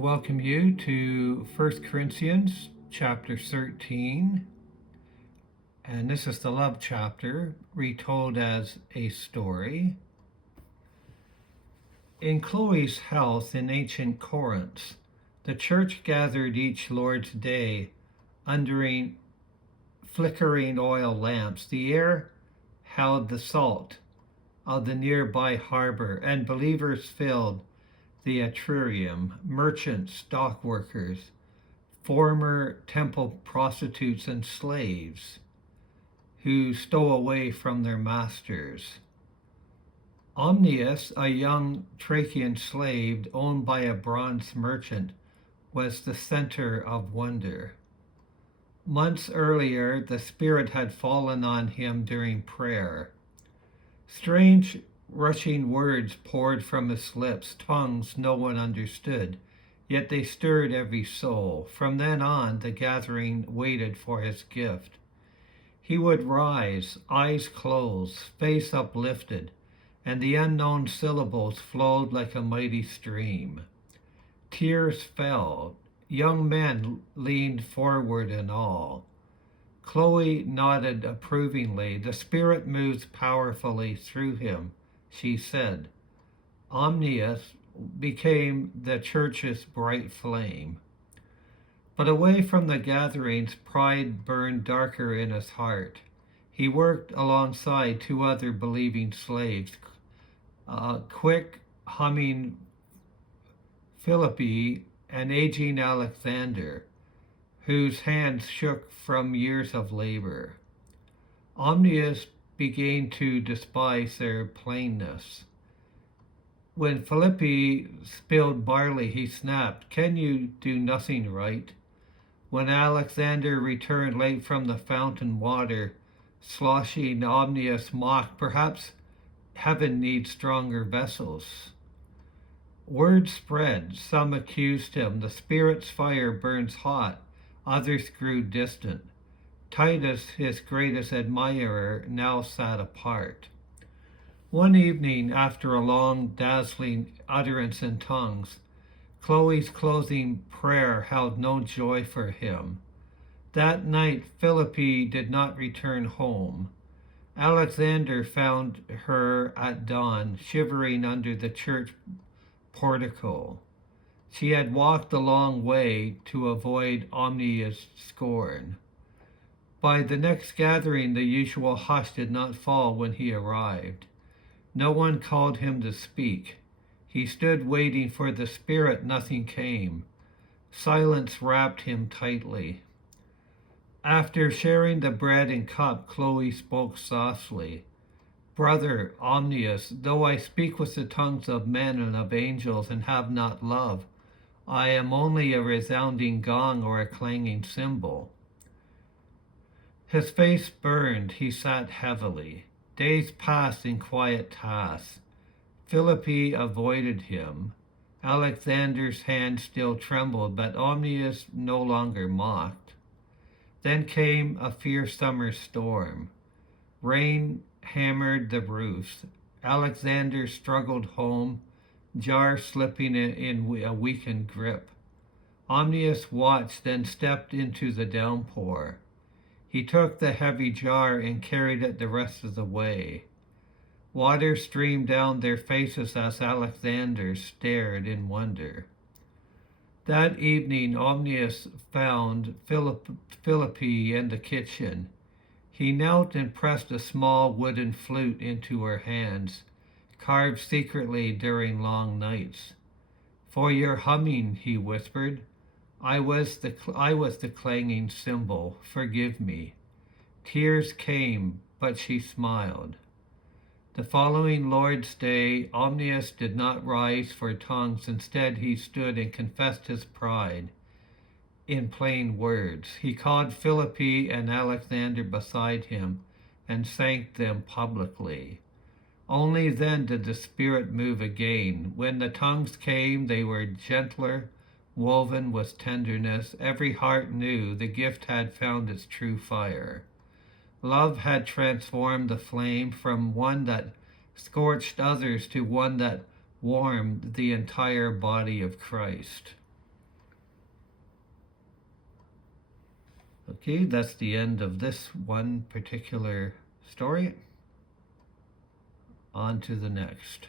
welcome you to 1 Corinthians chapter 13. And this is the love chapter, retold as a story. In Chloe's house in ancient Corinth, the church gathered each Lord's Day under flickering oil lamps. The air held the salt of the nearby harbor, and believers filled the atrium. Merchants, dock workers, former temple prostitutes, and slaves who stole away from their masters. Omnius, a young Thracian slave owned by a bronze merchant, was the center of wonder. Months earlier, the Spirit had fallen on him during prayer. Strange, rushing words poured from his lips, tongues no one understood, yet they stirred every soul. From then on, the gathering waited for his gift. He would rise, eyes closed, face uplifted, and the unknown syllables flowed like a mighty stream. Tears fell. Young men leaned forward in awe. Chloe nodded approvingly. The Spirit moves powerfully through him, she said. Omnius became the church's bright flame. But away from the gatherings, pride burned darker in his heart. He worked alongside two other believing slaves, quick humming Philippi and aging Alexander, whose hands shook from years of labor. Omnius began to despise their plainness. When Philippi spilled barley, he snapped, "Can you do nothing right?" When Alexander returned late from the fountain water, sloshing, Omnius mocked, "Perhaps heaven needs stronger vessels." Word spread. Some accused him. The Spirit's fire burns hot. Others grew distant. Titus, his greatest admirer, now sat apart. One evening, after a long, dazzling utterance in tongues, Chloe's closing prayer held no joy for him. That night, Philippi did not return home. Alexander found her at dawn, shivering under the church portico. She had walked a long way to avoid Omnius' scorn. By the next gathering, the usual hush did not fall when he arrived. No one called him to speak. He stood waiting for the Spirit. Nothing came. Silence wrapped him tightly. After sharing the bread and cup, Chloe spoke softly. "Brother Omnius, though I speak with the tongues of men and of angels and have not love, I am only a resounding gong or a clanging cymbal." His face burned. He sat heavily. Days passed in quiet tasks. Philippi avoided him. Alexander's hand still trembled, but Omnius no longer mocked. Then came a fierce summer storm. Rain hammered the roofs. Alexander struggled home, jar slipping in a weakened grip. Omnius watched, then stepped into the downpour. He took the heavy jar and carried it the rest of the way. Water streamed down their faces as Alexander stared in wonder. That evening, Omnius found Philippi in the kitchen. He knelt and pressed a small wooden flute into her hands, carved secretly during long nights. "For your humming," he whispered. I was the clanging cymbal. Forgive me." Tears came, but she smiled. The following Lord's Day, Omnius did not rise for tongues. Instead, he stood and confessed his pride in plain words. He called Philippi and Alexander beside him and thanked them publicly. Only then did the Spirit move again. When the tongues came, they were gentler, woven with tenderness. Every heart knew the gift had found its true fire. Love had transformed the flame from one that scorched others to one that warmed the entire body of Christ. Okay, that's the end of this one particular story. On to the next.